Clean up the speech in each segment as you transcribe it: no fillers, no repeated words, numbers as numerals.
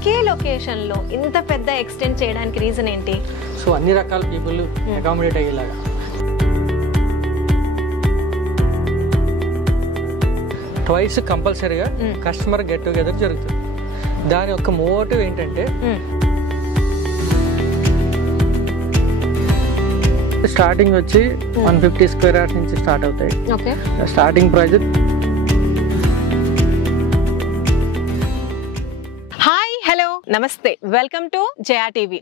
ఒకే location లో ఇంత పెద్ద ఎక్స్టెండ్ చేయడానికి రీజన్ ఏంటి? సో అన్ని రకాల పీపుల్ అకామిడేట్ అయ్యేలాగా ట్వైస్ కంపల్సరీగా కస్టమర్ గెట్ టుగెదర్ జరుగుతుంది. దాని యొక్క మోటివ్ ఏంటంటే స్టార్టింగ్ వచ్చి 150 స్క్వేర్ యార్డ్స్ నుంచి స్టార్ట్ అవుతాయి. Starting price. హాయ్, హలో, నమస్తే, వెల్కమ్ టు జయా టీవీ.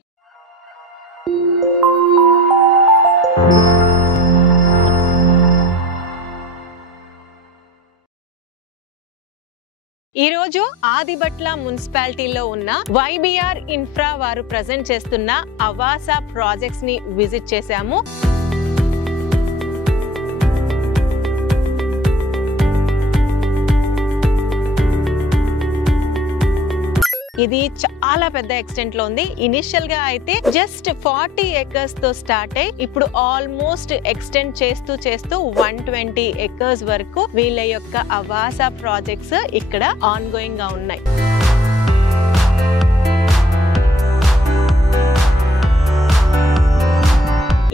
ఈ రోజు ఆదిబట్ల మున్సిపాలిటీలో ఉన్న వైబిఆర్ ఇన్ఫ్రా వారు ప్రెజెంట్ చేస్తున్న అవాసా ప్రాజెక్ట్స్ ని విజిట్ చేశాము. ఇది చాలా పెద్ద ఎక్స్టెంట్ లో ఉంది. ఇనిషియల్ గా అయితే జస్ట్ 40 acres తో స్టార్ట్ అయ్యి ఇప్పుడు ఆల్మోస్ట్ ఎక్స్టెండ్ చేస్తూ 120 acres వరకు వీళ్ళ యొక్క అవాసా ప్రాజెక్ట్స్ ఇక్కడ ఆన్ గోయింగ్ గా ఉన్నాయి.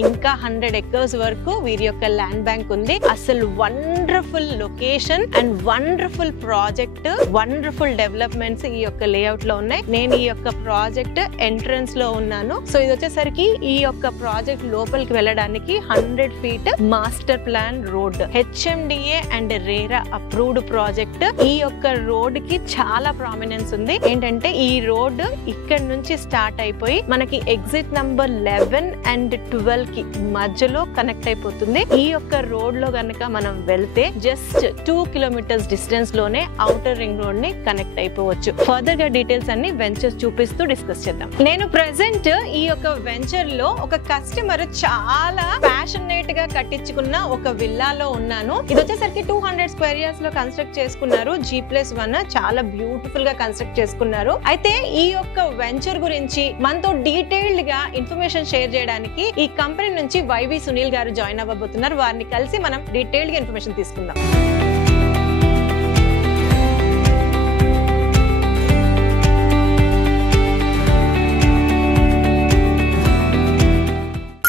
ఇంకా 100 acres వరకు వీరి యొక్క ల్యాండ్ బ్యాంక్ ఉంది. అసలు wonderful location and wonderful project, wonderful developments ఈ యొక్క లేఅవుట్ లో ఉన్నాయి. నేను ఈ యొక్క ప్రాజెక్ట్ ఎంట్రన్స్ లో ఉన్నాను. సో ఇది వచ్చేసరికి ఈ యొక్క ప్రాజెక్ట్ లోపలికి వెళ్ళడానికి 100 feet master plan road, HMDA and RERA approved project. ఈ యొక్క రోడ్ కి చాలా ప్రామినెన్స్ ఉంది. ఏంటంటే ఈ రోడ్ ఇక్కడ నుంచి స్టార్ట్ అయిపోయి మనకి ఎగ్జిట్ నంబర్ 11 and 12 కి మధ్యలో కనెక్ట్ అయిపోతుంది. ఈ యొక్క రోడ్ లో గనక మనం వెళ్తే జస్ట్ 2 kilometers డిస్టెన్స్ లోనే ఔటర్ రింగ్ రోడ్ ని కనెక్ట్ అయిపోవచ్చు. ఫర్దర్ గా డీటెయిల్స్ అన్ని వెంచర్స్ చూపిస్తూ డిస్కస్ చేద్దాం. నేను ప్రెసెంట్ ఈ యొక్క వెంచర్ లో ఒక కస్టమర్ చాలా ప్యాషనేట్ గా కట్టించుకున్న ఒక విల్లాలో ఉన్నాను. ఇది వచ్చేసరికి 200 square yards లో కన్స్ట్రక్ట్ చేసుకున్నారు. G+1 చాలా బ్యూటిఫుల్ గా కన్స్ట్రక్ట్ చేసుకున్నారు. అయితే ఈ యొక్క వెంచర్ గురించి మనతో డీటెయిల్డ్ గా ఇన్ఫర్మేషన్ షేర్ చేయడానికి ఈ కంపెనీ నుంచి వైవి సునీల్ గారు జాయిన్ అవ్వబోతున్నారు. వారిని కలిసి మనం డీటెయిల్డ్ గా ఇన్ఫర్మేషన్ తీసుకుందాం.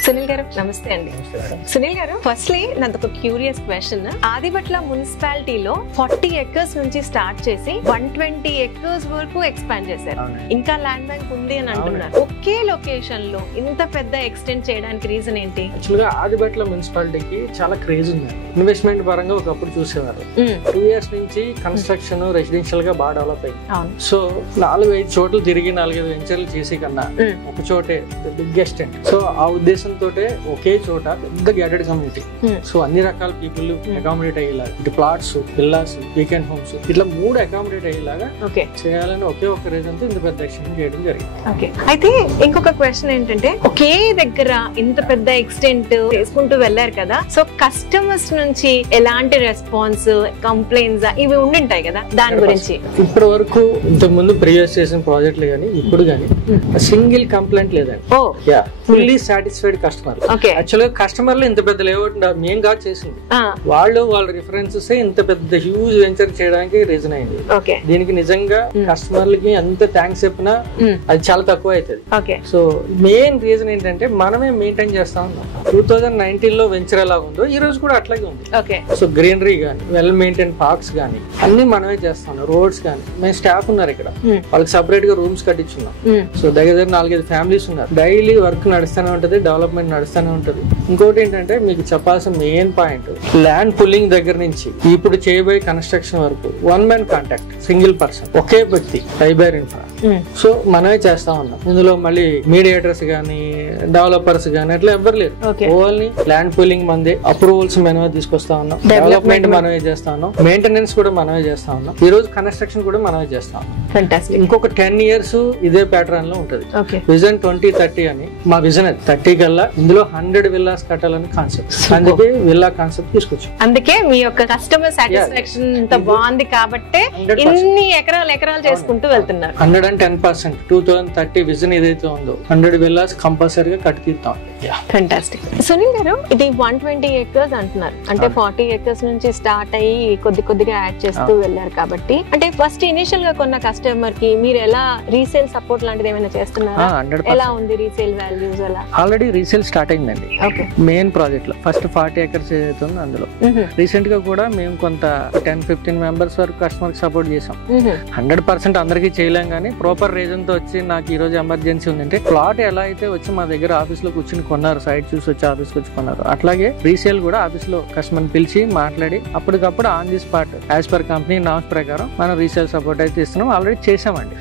సునీల్ గారు నమస్తే అండి. సునీల్ గారు, ఫస్ట్లీ నాది ఒక క్యూరియస్ క్వశ్చన్. ఆదిబట్ల మున్సిపాలిటీలో 40 acres నుంచి స్టార్ట్ చేసి 120 acres వరకు ఎక్స్పాండ్ చేశారు. ఇంకా ల్యాండ్ బ్యాంక్ ఉంది అని అంటున్నారు. ఒకే లొకేషన్ లో ఇంత పెద్ద ఎక్స్టెండ్ చేయడానికి రీజన్ ఏంటి? యాక్చువల్గా ఆదిబట్ల మున్సిపాలిటీకి చాలా క్రేజ్ ఉంది. ఇన్వెస్ట్మెంట్ పరంగా ఒకప్పుడు చూసేవారు. 2 years నుంచి కన్స్ట్రక్షన్ రెసిడెన్షియల్ గా బాగా డెవలప్ అయింది. సో 4-5 చోట్ల తిరిగి 4-5 వెంచర్లు చేసి కన్నా ఒక చోటే బిగ్గెస్ట్. సో ఆ ఉద్దేశం తోటే ఒకే చోట పెద్ద గ్యాటెడ్ కమ్యూనిటీ. సో అన్ని రకాల పీపుల్ అకామిడేట్ అయ్యేలాగా, ఇటు ప్లాట్స్, విల్లాస్, వీకెండ్ హోమ్స్, ఇట్లా 3 అకామిడేట్ అయ్యేలాగా చేయాలని ఒకే ఒక రీజన్ తో ఇంత పెద్ద ఎక్స్టెండ్ చేయడం జరిగింది. అయితే ఇంకొక క్వశ్చన్ ఏంటంటే, ఒకే దగ్గర ఇంత పెద్ద ఎక్స్టెంట్ చేసుకుంటూ వెళ్లారు కదా, సో కస్టమర్స్ నుంచి ఎలాంటి రెస్పాన్స్, కంప్లైంట్స్ ఇవి ఉండింటాయి కదా, దాని గురించి? ఇప్పటి వరకు ఇంతకు ముందు ప్రీవియస్ చేసిన ప్రాజెక్టులు గానీ ఇప్పుడు గానీ సింగిల్ కంప్లైంట్ లేదండి. Fully satisfied customer. యాక్చువల్గా కస్టమర్లు ఇంత పెద్ద లేఅవుట్ మేము కాదు చేసింది, వాళ్ళ రిఫరెన్సెస్ ఇంత పెద్ద హ్యూజ్ వెంచర్ చేయడానికి రీజన్ అయింది. దీనికి నిజంగా కస్టమర్లకి ఎంత థ్యాంక్స్ చెప్పినా అది చాలా తక్కువ అవుతుంది. సో మెయిన్ రీజన్ ఏంటంటే మనమే మెయింటైన్ చేస్తా ఉన్నాం. 2019 లో వెంచర్ ఎలా ఉందో ఈ రోజు కూడా అట్లాగే ఉంది. సో గ్రీనరీ గానీ, వెల్ మెయింటైన్ పార్క్స్ గానీ అన్ని మనమే చేస్తా ఉన్నాం. రోడ్స్ గానీ, మేము స్టాఫ్ ఉన్నారు ఇక్కడ, వాళ్ళకి సపరేట్ గా రూమ్స్ కట్టించున్నాం. సో దగ్గర 4-5 ఫ్యామిలీస్ ఉన్నారు. డైలీ వర్క్ నడుస్తూనే ఉంటది, డెవలప్మెంట్ నడుస్తూనే ఉంటది. ఇంకోటి ఏంటంటే మీకు చెప్పాల్సిన మెయిన్ పాయింట్, ల్యాండ్ పుల్లింగ్ దగ్గర నుంచి ఇప్పుడు చేయబోయే కన్స్ట్రక్షన్ వరకు 1 man కాంటాక్ట్, సింగిల్ పర్సన్, ఒకే వ్యక్తి, వైబిఆర్ ఇన్ఫ్రా. సో మనమే చేస్తా ఉన్నాం. ఇందులో మళ్ళీ మీడియేటర్స్ గానీ, డెవలపర్స్ గానీ అట్లా ఎవ్వరు లేరు. ఓన్లీ ల్యాండ్ పుల్లింగ్ మంది, అప్రూవల్స్ మనమే తీసుకొస్తా ఉన్నాం, డెవలప్మెంట్ మనమే చేస్తా ఉన్నాం, మెయింటెనెన్స్ కూడా మనమే చేస్తా ఉన్నాం, ఈ రోజు కన్స్ట్రక్షన్ కూడా మనమే చేస్తా ఉన్నాం. ఇంకొక 10 years ఇదే ప్యాటర్న్ లో ఉంటది. విజన్ 2030 అని మా విజన్. 30 కల్లా ఇందులో 100 విల్లాస్ కట్టాలని కాన్సెప్ట్. అందుకే విల్లా కాన్సెప్ట్ తీసుకొచ్చాం. అందుకే మీ యొక్క కస్టమర్ సాటిస్ఫాక్షన్ ఇంత బాగుంది కాబట్టి ఇన్ని ఎకరాలు చేసుకుంటూ వెళ్తున్నారు. 100 110% 2030 విజన్ ఏదైతే ఉందో 100 villas కంపల్సరీగా కట్టి తీస్తాం. ఫెంటాస్టిక్. సునీల్ గారు, ఇది 120 acres అంటున్నారు, అంటే 40 acres నుంచి స్టార్ట్ అయ్యి కొద్దిగా యాడ్ చేస్తూ వెళ్ళారు కాబట్టి, అంటే ఫస్ట్ ఇనిషియల్ గా కొన్న కస్టమర్ కి మీరు ఎలా రీసేల్ సపోర్ట్ లాంటిది ఏమైనా చేస్తున్నారా? ఎలా ఉంది రీసేల్ వాల్యూస్? అలా ఆల్రెడీ రీసేల్ స్టార్ట్ అయిందండి మెయిన్ ప్రాజెక్ట్ లో. ఫస్ట్ 40 acres ఏదైతే ఉందో అందులో రీసెంట్ గా కూడా మేము కొంత 10-15 మెంబర్స్ వరకు కస్టమర్ కి సపోర్ట్ చేసాం. 100% అందరికీ చేయలేం కానీ ప్రాపర్ రీజన్ తో వచ్చి నాకు ఈ రోజు ఎమర్జెన్సీ ఉందంటే ప్లాట్ ఎలా అయితే వచ్చి మా దగ్గర ఆఫీస్ లో కూర్చుని కొన్నారు, సైట్ చూసి వచ్చి ఆఫీస్ కి వచ్చి కొన్నారు, అట్లాగే రీసేల్ కూడా ఆఫీస్ లో కస్టమర్ పిలిచి మాట్లాడి అప్పటికప్పుడు on the spot as per company norms ప్రకారం మనం రీసేల్ సపోర్ట్ అయితే ఇస్తున్నాం. ఆల్రెడీ చేసామండి.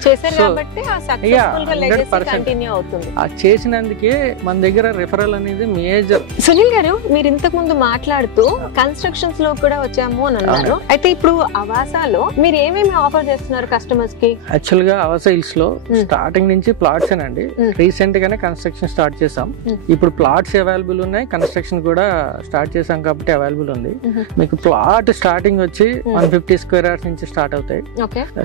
చేసినందుకే మన దగ్గర రిఫరల్ అనేది మేజర్. సునీల్ గారు, మీరు ఇంతకు ముందు మాట్లాడుతూ కన్స్ట్రక్షన్స్ లో కూడా వచ్చాము అని అన్నారు. అయితే ఇప్పుడు అవాసాలో మీరు ఏమేమి ఆఫర్ చేస్తున్నారు కస్టమర్స్ కి? యాక్చువల్ గా అవాసా హిల్స్ లో స్టార్టింగ్ నుంచి ప్లాట్స్ అండి. రీసెంట్ గానే కన్స్ట్రక్షన్ స్టార్ట్ చేసాం. ఇప్పుడు ప్లాట్స్ అవైలబుల్ ఉన్నాయి, కన్స్ట్రక్షన్ కూడా స్టార్ట్ చేసాం కాబట్టి అవైలబుల్ ఉంది. మీకు ప్లాట్ స్టార్టింగ్ వచ్చి 150 square yards నుంచి స్టార్ట్ అవుతాయి.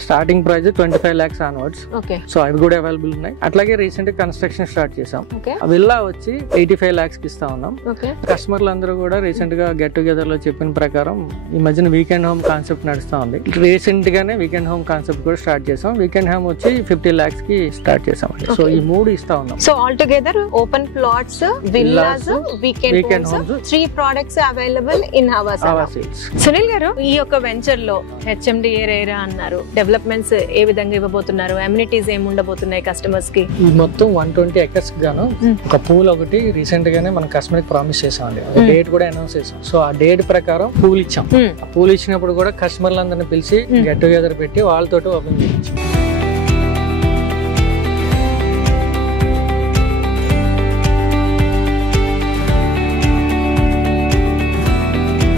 Starting price 25 lakhs onwards. So అవి కూడా అవైలబుల్ ఉన్నాయి. అట్లాగే రీసెంట్ కన్స్ట్రక్షన్ స్టార్ట్ చేసాం. విల్లా వచ్చి 85 lakhs కి ఇస్తా ఉన్నాం. కస్టమర్లు అందరూ కూడా రీసెంట్ గా గెట్ టుగెదర్ లో చెప్పిన ప్రకారం ఈ మధ్యన వీకెండ్ హోమ్ కాన్సెప్ట్ నడుస్తా ఉంది. రీసెంట్ గానే వీకెండ్ హోమ్ కాన్సెప్ట్ కూడా స్టార్ట్ చేసాం. వీకెండ్ హోమ్ వచ్చి 50 lakhs కి స్టార్ట్ చేసాం. సో ఈ 3 ఇస్తా ఉన్నాం. So all together open plots, villas, weekend homes, 3 products available in హవాసా. సునీల్ గారు, ఈ యొక్క వెంచర్ లో హెచ్ఎండిఏ రేరా అన్నారు, డెవలప్మెంట్స్ ఏ విధంగా ఇవ్వబోతున్నారు, అమ్యూనిటీస్ ఏమి ఉండబోతున్నాయి కస్టమర్స్ కి? ఈ మొత్తం 120 acres గాను ఒక పూల్ ఒకటి రీసెంట్ గానే మన కస్టమర్ కి ప్రామిస్ చేసామండి. డేట్ కూడా అనౌన్స్ చేసాం. సో ఆ డేట్ ప్రకారం పూల్ ఇచ్చాం. ఆ పూల్ ఇచ్చినప్పుడు కూడా కస్టమర్లందరినీ పిలిచి గెట్ టుగెదర్ పెట్టి వాళ్ళతోటి ఓపెన్ చేయించాం.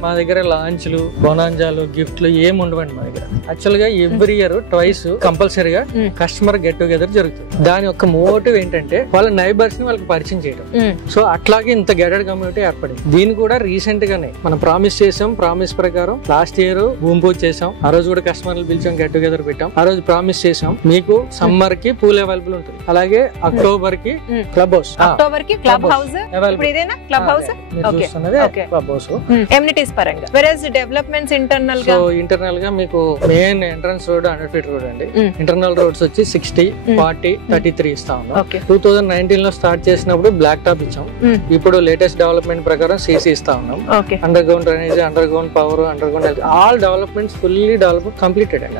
మా దగ్గర లాంచ్లు, బొనాంజాలు, గిఫ్ట్లు ఏమి ఉండవండి మా దగ్గర. యాక్చువల్ గా ఎవ్రీ ఇయర్ ట్వైస్ కంపల్సరీగా కస్టమర్ గెట్ టుగెదర్ జరుగుతుంది. దాని యొక్క మోటివ్ ఏంటంటే వాళ్ళ నైబర్స్ ని వాళ్ళకి పరిచయం చేయడం. సో అట్లాగే ఇంత గెటెడ్ కమ్యూనిటీ ఏర్పడింది. దీన్ని కూడా రీసెంట్ గానే మనం ప్రామిస్ చేసాం. ప్రామిస్ ప్రకారం లాస్ట్ ఇయర్ భూమి పూజ చేసాం. ఆ రోజు కూడా కస్టమర్లు పిలిచాం, గెట్ టుగెదర్ పెట్టాం. ఆ రోజు ప్రామిస్ చేసాం మీకు సమ్మర్ కి పూల్ అవైలబుల్ ఉంటుంది. అలాగే అక్టోబర్ కి క్లబ్ హౌస్, అక్టోబర్ కి club house club house club house amenities పరంగా. వెరస్ డెవలప్మెంట్స్ ఇంటర్నల్ గా, ఇంటర్నల్ గా మీకు main entrance road 100 feet road అండి. ఇంటర్నల్ రోడ్స్ వచ్చి 60, 40, 33 ఇస్తా ఉన్నాం. 2019 లో స్టార్ట్ చేసినప్పుడు బ్లాక్ టాప్ ఇచ్చాం. ఇప్పుడు లేటెస్ట్ డెవలప్మెంట్ ప్రకారం సిసి ఇస్తా ఉన్నాం. Under ground drainage, under ground power, under ground all developments fully develop completed అండి.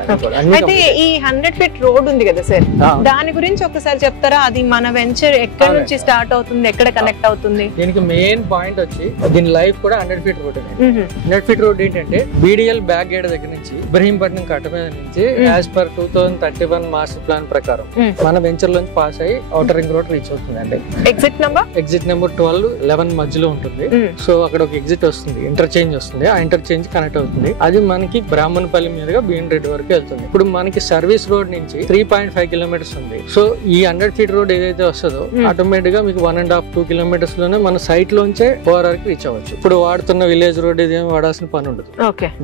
అయితే ఈ 100 feet రోడ్ ఉంది కదా సార్, దాని గురించి ఒకసారి చెప్తారా? అది మన వెంచర్ ఎక్కడ నుంచి స్టార్ట్ అవుతుంది, ఎక్కడ కనెక్ట్ అవుతుంది? దీనికి మెయిన్ పాయింట్ వచ్చి దీని లైఫ్ కూడా 100 feet రోడ్. 100 feet రోడ్ ఏంటంటే బీడిఎల్ బ్యాక్ గేట్ దగ్గర నుంచి ఇబ్రహీంపట్నం కట్ట మీద నుంచి యాజ్ పర్ 2031 మాస్టర్ ప్లాన్ ప్రకారం మన వెంచర్ లోంచి పాస్ అయ్యి ఔటర్ రింగ్ రోడ్ రీచ్ అవుతుందండి. ఎగ్జిట్ నెంబర్ 12, 11 మధ్యలో ఉంటుంది. సో అక్కడ ఒక ఎగ్జిట్ వస్తుంది, ఇంటర్చేంజ్ వస్తుంది. ఆ ఇంటర్చేంజ్ కనెక్ట్ అవుతుంది. అది మనకి బ్రాహ్మణపల్లి మీదుగా బీన్ రెడ్డి వరకు వెళ్తుంది. ఇప్పుడు మనకి సర్వీస్ రోడ్ నుంచి 3.5 kilometers ఉంది. సో ఈ 100 feet రోడ్ ఏదైతే వస్తుందో ఆటోమేటిక్ గా మీకు 1.5-2 kilometers లోనే మన సైట్ లోంచే ఓఆర్ఆర్ కి రీచ్ అవ్వచ్చు. ఇప్పుడు వాడుతున్న విలేజ్ రోడ్ ఇదేమి వాడాల్సిన పని ఉండదు.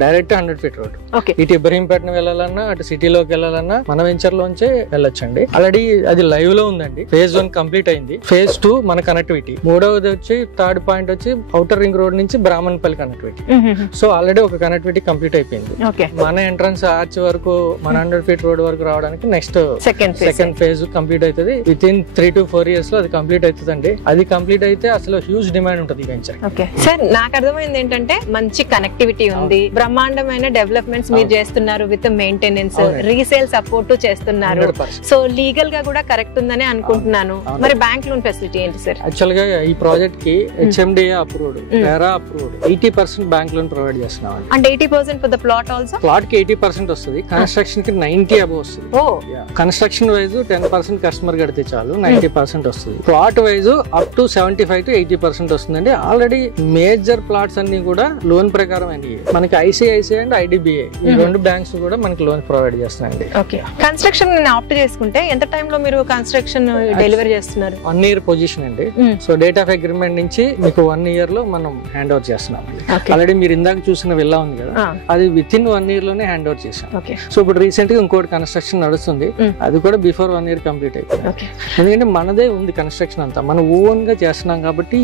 Direct 100 feet road. ఇటు ఇబ్రహీంపట్నం వెళ్ళాలన్నా, అటు సిటీలోకి వెళ్ళాలన్నా మన వెంచర్ లోంచే వెళ్ళొచ్చండి. ఆల్రెడీ అది లైవ్ లో ఉందండి. ఫేజ్ 1 కంప్లీట్ అయింది. ఫేజ్ 2 మన కనెక్టివిటీ. మూడవది వచ్చి థర్డ్ పాయింట్ వచ్చి ఔటర్ రింగ్ రోడ్ నుంచి బ్రాహ్మణపల్లి కనెక్టివిటీ. సో ఆల్రెడీ ఒక కనెక్టివిటీ కంప్లీట్ అయిపోయింది. మన ఎంట్రన్స్ ఆర్చ్ వరకు మన 100 feet రోడ్ వరకు రావడానికి నెక్స్ట్ సెకండ్ ఫేజ్ కంప్లీట్ అవుతుంది. విత్ ఇన్ 3 to 4 years లో అది కంప్లీట్ అవుతుందండి. అది కంప్లీట్ అయితే అసలు హ్యూజ్ డిమాండ్ ఉంటుంది ఈ వెంచర్. సార్, నాకు అర్థమైంది ఏంటంటే మంచి కనెక్టివిటీ ఉంది, బ్రహ్మాండమైన డెవలప్మెంట్స్ మీరు చేస్తున్నారు, విత్ మెయింటెనెన్స్, రీసేల్ సపోర్ట్ చేస్తున్నారు. సో లీగల్ గా కూడా కరెక్ట్ ఉందని అనుకుంటున్నాను. మరి బ్యాంక్ లోన్ ఫెసిలిటీ ఏంటి సార్? యాక్చువల్ గా ఈ ప్రాజెక్ట్ కి HMDA approved, RERA approved 80% bank loan provide చేస్తున్నాం. అంటే 80% for the plot also? Plot కి 80% వస్తుంది, కన్స్ట్రక్షన్ కి 90 అబౌవ్ వస్తుంది. కన్స్ట్రక్షన్ వైజ్ 10% కస్టమర్ కడితే చాలు, 90% వస్తుంది. Plot wise up to 75 to 80% వస్తుందండి. ఆల్రెడీ మేజర్ ప్లాట్స్ అన్ని కూడా లో లోన్ ప్రకారం అండి మనకి ఐసిఐసిఐ అండ్ ఐడిబిఐ ఈ రెండు బ్యాంక్స్ కూడా మనకి లోన్ ప్రొవైడ్ చేస్తున్నాయండి. ఓకే, కన్స్ట్రక్షన్ ఆప్ట్ చేసుకుంటే ఎంత టైం లో మీరు కన్స్ట్రక్షన్ డెలివరీ చేస్తున్నారు? 1 year పొజిషన్ అండి. సో డేట్ ఆఫ్ అగ్రిమెంట్ నుంచి మీకు 1 year లో మనం హ్యాండ్ ఓవర్ చేస్తున్నాం. ఆల్రెడీ మీరు ఇందాక చూసిన విల్లా ఉంది కదా, అది విత్ ఇన్ 1 year లోనే హ్యాండ్ ఓవర్ చేసాం. సో ఇప్పుడు రీసెంట్ గా ఇంకోటి కన్స్ట్రక్షన్ నడుస్తుంది, అది కూడా బిఫోర్ 1 year కంప్లీట్ అయిపోయింది. ఎందుకంటే మనదే ఉంది కన్స్ట్రక్షన్ అంతా, మనం ఓన్ గా చేస్తున్నాం కాబట్టి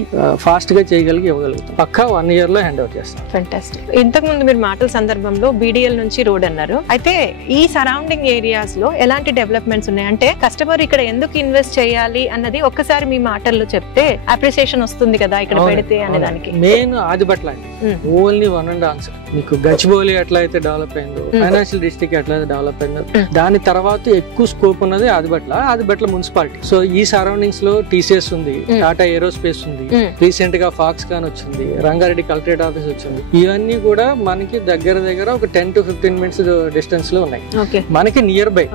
ఫాస్ట్ గా చేయగలిగి ఇవ్వగలుగుతాం. పక్కా 1 year లో హ్యాండ్ ఓవర్ చేస్తాం. ఫెంటాస్టిక్. ఇంతకు ముందు మీరు మాటల సందర్భంలో BDL నుంచి రోడ్ అన్నారు, అయితే ఈ సరౌండింగ్ ఏరియాస్ లో ఎలాంటి డెవలప్మెంట్స్ ఉన్నాయి అంటే కస్టమర్ ఇక్కడ ఎందుకు ఇన్వెస్ట్ చేయాలి అన్నది ఒక్కసారి మీ మాటల్లో చెప్తే అప్రిసియేషన్ వస్తుంది కదా ఇక్కడ పెడితే అనే దానికి. మెయిన్ ఆదిబట్ల అండి, ఓన్లీ వన్ అండ్ ఆన్సర్. మీకు గచ్చిబౌలి ఎట్లా అయితే డెవలప్ అయిందో, ఫైనాన్షియల్ డిస్ట్రిక్ట్ ఎట్లా అయితే డెవలప్ అయిందో, దాని తర్వాత ఎక్కువ స్కోప్ ఉన్నది ఆదిబట్ల మున్సిపాలిటీ. సో ఈ సరౌండింగ్స్ లో TCS ఉంది, టాటా ఏరోస్పేస్ ఉంది, రీసెంట్ గా ఫాక్స్కాన్ వచ్చింది, రంగారెడ్డి కలెక్టరేట్ ఆఫీస్ వచ్చింది. ఇవన్నీ కూడా మనకి దగ్గర ఒక 10 to 15 minutes డిస్టెన్స్ లో ఉన్నాయి, మనకి నియర్ బై.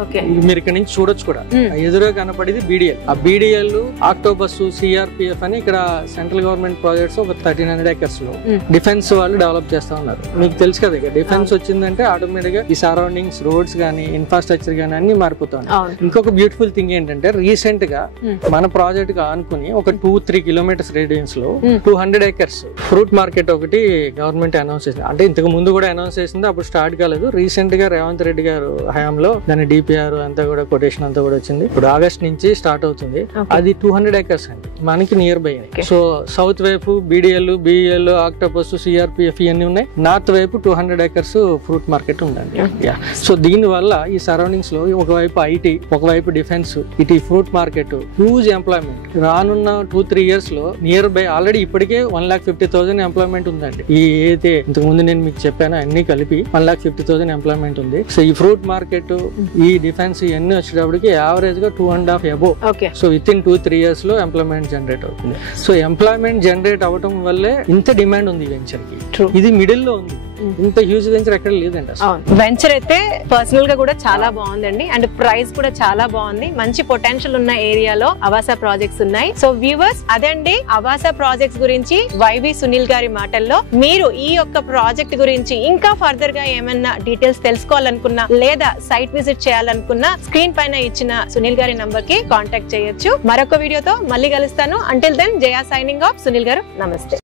మీరు ఇక్కడ నుంచి చూడొచ్చు కూడా, ఎదురుగా కనపడేది BDL. ఆ BDL, ఆక్టోబస్, CRPF అని ఇక్కడ సెంట్రల్ గవర్నమెంట్ ప్రాజెక్ట్స్ ఒక 1300 acres లో డిఫెన్స్ వాళ్ళు డెవలప్ చేస్తా ఉన్నారు. మీకు తెలుసు కదా, ఇక డిఫెన్స్ వచ్చిందంటే ఆటోమేటిక్ గా ఈ సరౌండింగ్స్ రోడ్స్ గానీ ఇన్ఫ్రాస్ట్రక్చర్ గానీ అన్ని మారిపోతాయి. ఇంకొక బ్యూటిఫుల్ థింగ్ ఏంటంటే రీసెంట్ గా మన ప్రాజెక్ట్ గా అనుకుని ఒక 2-3 kilometers రేడియన్స్ లో 200 acres ఫ్రూట్ మార్కెట్ ఒకటి గవర్నమెంట్ అనౌన్స్ చేసింది. అంటే ఇంతకు ముందు కూడా అనౌన్స్ చేసింది, అప్పుడు స్టార్ట్ కాలేదు. రీసెంట్ గా రేవంత్ రెడ్డి గారు హయాంలో దాని DPR అంతా కూడా కొటేషన్ అంతా కూడా వచ్చింది. ఇప్పుడు ఆగస్ట్ నుంచి స్టార్ట్ అవుతుంది. అది 200 acres అండి, మనకి నియర్ బై. సో సౌత్ వైపు BDL, BEL, ఆక్టోపస్, CRPF ఇవన్నీ ఉన్నాయి. నార్త్ వైపు 200 acres ఫ్రూట్ మార్కెట్ ఉందండి. సో దీని వల్ల ఈ సరౌండింగ్స్ లో ఒకవైపు IT, ఒకవైపు డిఫెన్స్, ఇటు ఫ్రూట్ మార్కెట్, హ్యూజ్ ఎంప్లాయ్మెంట్. రానున్న 2-3 years లో నియర్ బై ఆల్రెడీ ఇప్పటికే 1,50,000 ఎంప్లాయ్మెంట్ ఉందండి. ఈ అయితే ఇంతకు ముందు నేను మీకు చెప్పాను అన్ని కలిపి 1,50,000 ఎంప్లాయ్మెంట్ ఉంది. సో ఈ ఫ్రూట్ మార్కెట్, ఈ డిఫెన్స్ ఇవన్నీ వచ్చేటప్పటికి యావరేజ్ గా 2.5 above. So with in 2-3 years లో ఎంప్లాయ్మెంట్ జనరేట్ అవుతుంది. సో ఎంప్లాయ్మెంట్ జనరేట్ అవడం వల్లే ఇంత డిమాండ్ ఉంది ఈ వెంచర్ కి. ఇది మిడిల్ లో ఉంది, ఇంత హ్యూజ్ వెంచర్ ఎక్కడ లేదండి. వెంచర్ అయితే పర్సనల్ గా కూడా చాలా బాగుందండి, అండ్ ప్రైస్ కూడా చాలా బాగుంది. మంచి పొటెన్షియల్ ఉన్న ఏరియాలో అవాసా ప్రాజెక్ట్స్ ఉన్నాయి. సో వ్యూవర్స్, అదండి అవాసా ప్రాజెక్ట్స్ గురించి YV సునీల్ గారి మాటల్లో. మీరు ఈ యొక్క ప్రాజెక్ట్ గురించి ఇంకా ఫర్దర్ గా ఏమన్నా డీటెయిల్స్ తెలుసుకోవాలనుకున్నా లేదా సైట్ విజిట్ చేయాలనుకున్నా స్క్రీన్ పైన ఇచ్చిన సునీల్ గారి నంబర్ కి కాంటాక్ట్ చేయొచ్చు. మరొక వీడియోతో మళ్ళీ కలుస్తాను. అంటిల్ దెన్, జయా సైనింగ్ ఆఫ్. సునీల్ గారు నమస్తే.